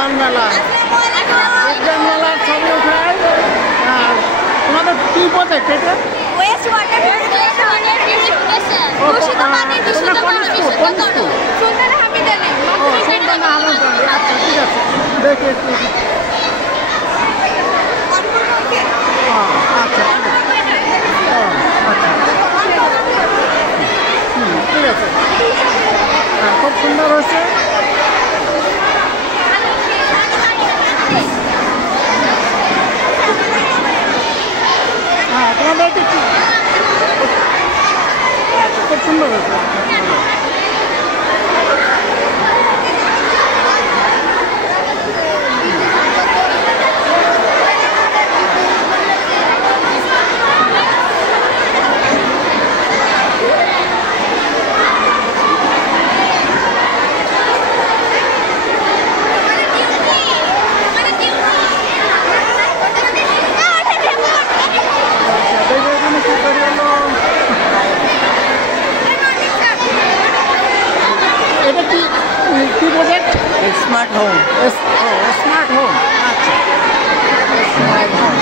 বিজ্ঞান মেলা ছবি উঠায়। আর তোমাদের কি প্রজেক্ট এটা? আচ্ছা ঠিক আছে দেখি একটু। আচ্ছা ঠিক আছে খুব সুন্দর হয়েছে। হ্যাঁ তোমাদের খুব সুন্দর হয়েছে। स्मार्ट होम स्मार्ट होम अच्छा स्मार्ट होम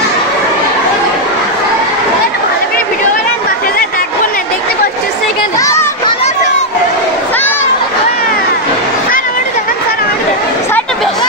ভিডিও বানান বাচ্চাদের দেখবো না দেখতে পাচ্ছিস এখানে স্যার আমাদের দেখেন স্যার আমাদের সাইডে বেশ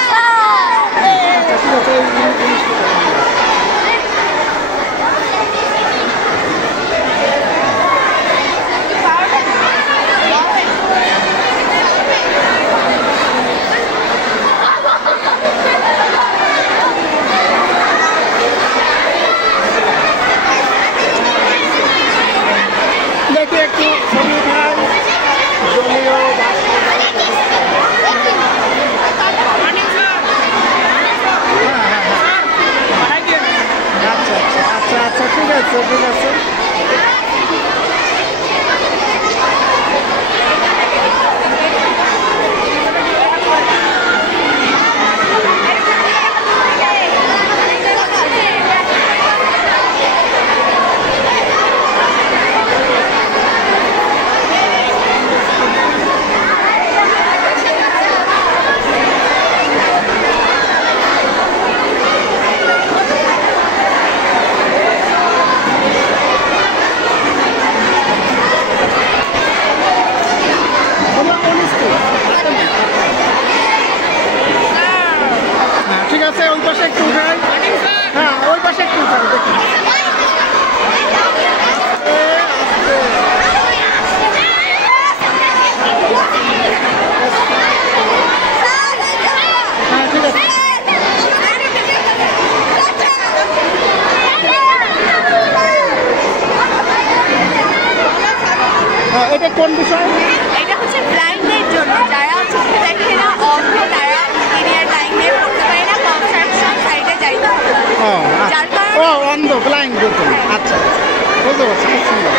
ঠিক আছে ওই পাশে একটু উঠাই। হ্যাঁ ওই পাশে একটু উঠাই দেখি। হ্যাঁ ঠিক আছে এটা কোন বিষয়? এটা হচ্ছে ব্লাইন্ডদের জন্য যারা হচ্ছে দেখে না অন্ধ তারা ইঞ্জিনিয়ার লাইনে পড়তে পারে না কনস্ট্রাকশন সাইডে যাইতে হবে। ও অন্ধ ব্লাইন্ড দুটো আচ্ছা বুঝতে পারছি খুব সুন্দর।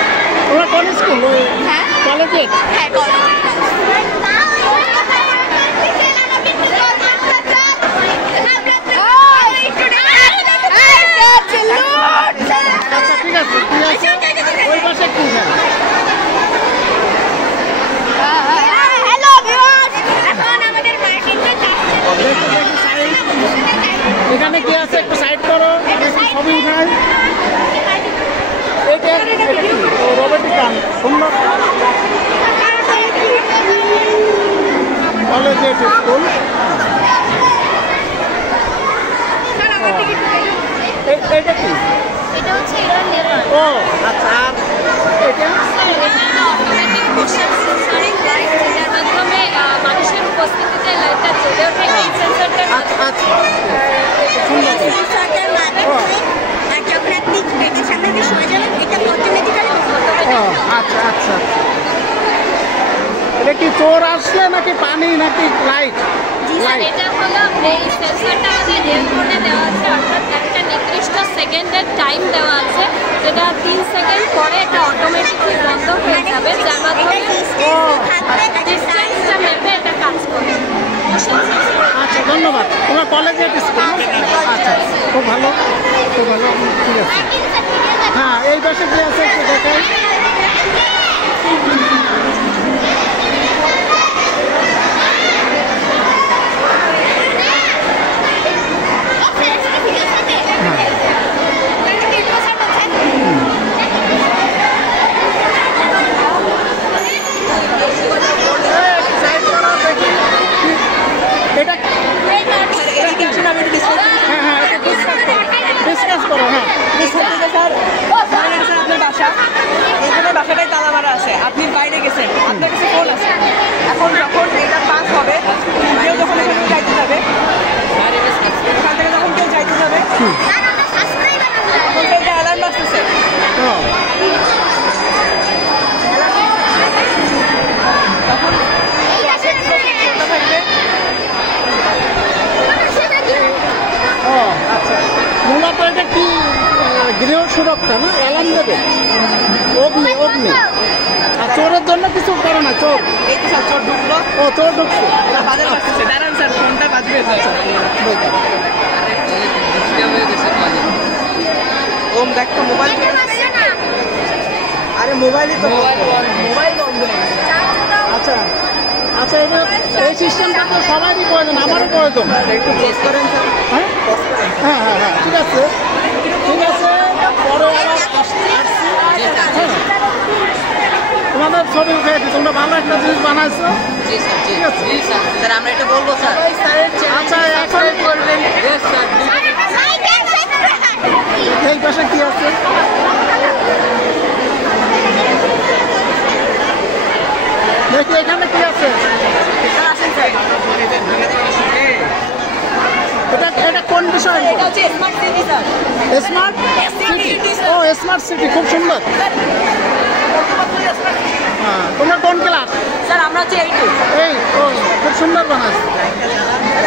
তোমরা কোন স্কুল? হ্যাঁ কলেজে? হ্যাঁ কলেজে। আচ্ছা ঠিক আছে ওই পাশে একটু উঠাই। এখানে কি আছে একটু সাইড করো ছবি উঠাই। এটা কি রোবোটিক গান সুন্দর কলেজে স্কুল। এটা কি? এটা হচ্ছে ইরান নেভার। ও আচ্ছা আর এটা অটোমেটিক মোশন সেন্সরিং লাইট এর মাধ্যমে মানুষের উপস্থিতিতে লাইটটা জ্বলে ওঠে। এই সেন্সরটার আচ্ছা আচ্ছা সুন্দর সেন্সরটার মাধ্যমে যখন আপনি বেডের সামনে দিয়ে সরে যাবেন এটা অটোমেটিক্যালি আচ্ছা আচ্ছা এটা কি চোর আসলে নাকি পানি নাকি লাইট? এটা হলো এই সেন্সরটা আমাদের এয়ারফোনে দেওয়া আছে অর্থাৎ একটা নির্দিষ্ট সেকেন্ডের টাইম দেওয়া আছে যেটা 3 সেকেন্ড পরে এটা অটোমেটিকলি বন্ধ হয়ে যাবে যার মাধ্যমে ডিসটেন্সটা মেপে এটা কাজ করবে। আচ্ছা ধন্যবাদ। তোমরা কলেজে স্কুল? আচ্ছা খুব ভালো খুব ভালো ঠিক আছে। হ্যাঁ এই পাশে কি আছে একটু দেখাই। গৃহ সুরক্ষা না, অ্যালার্ম দেবে, অগ্নি অগ্নি। আর চোরের জন্য কিছু করে না, চোর এই তো স্যার চোর ঢুকলো, ও চোর ঢুকছে। ওরা বাজার করতেছে, দাঁড়ান স্যার ফোনটা বাজবে স্যার। ওম দেখ তো মোবাইল, আরে মোবাইলই তো মোবাইল বন্ধ হয়ে গেছে। আচ্ছা আচ্ছা, এটা এই সিস্টেমটা তো সবারই প্রয়োজন, আমারও প্রয়োজন। একটু চেক করেন স্যার। হ্যাঁ হ্যাঁ হ্যাঁ হ্যাঁ, ঠিক আছে ঠিক আছে, পরে আবার আসছি। হ্যাঁ, তোমাদের ছবি উঠে দিই, তোমরা ভালো একটা জিনিস বানাইছো। জি স্যার, জি ঠিক আছে। স্যার। স্যার আমরা এটা বলবো স্যার। আচ্ছা, এখন করবেন স্যার। এই পাশে কি আছে? দেখি এখানে কি আছে। এটা কোন বিষয়? এটা হচ্ছে smart city sir. Smart city. ও স্মার্ট সিটি, খুব সুন্দর। হ্যাঁ, তোমরা কোন ক্লাস? স্যার আমরা হচ্ছে এইটু। এই ও খুব সুন্দর বানাইছো।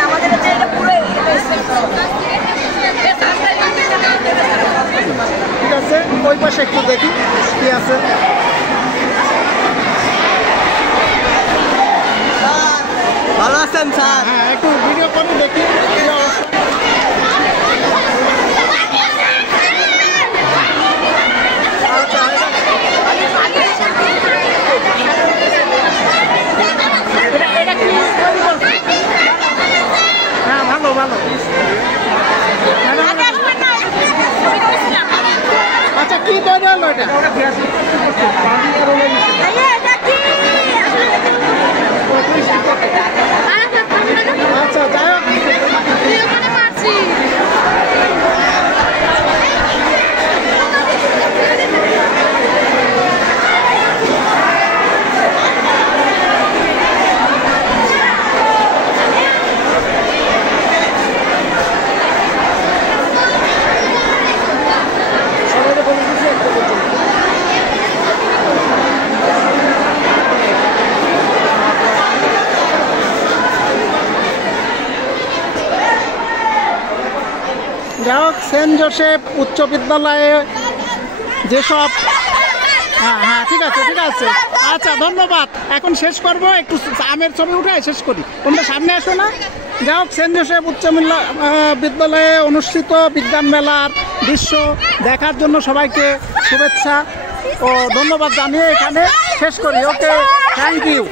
আমাদের হচ্ছে এটা পুরো ঠিক আছে, ওই পাশে একটু দেখি কি আছে। ভালো আছেন স্যার? হ্যাঁ, একটু ভিডিও করে দেখি কি অবস্থা। আচ্ছা, এটা কি তৈরি করছে? হ্যাঁ, ভালো ভালো। আচ্ছা, কি তৈরি হলো এটা? আচ্ছা, যাই হোক, যাই হোক, সেন্ট জোসেফ উচ্চ বিদ্যালয়ে যেসব, হ্যাঁ হ্যাঁ, ঠিক আছে ঠিক আছে। আচ্ছা, ধন্যবাদ। এখন শেষ করব, একটু আমের ছবি উঠে শেষ করি। তোমরা সামনে আসো না। যাই হোক, সেন্ট জোসেফ উচ্চ বিদ্যালয়ে অনুষ্ঠিত বিজ্ঞান মেলার দৃশ্য দেখার জন্য সবাইকে শুভেচ্ছা ও ধন্যবাদ জানিয়ে এখানে শেষ করি। ওকে, থ্যাংক ইউ।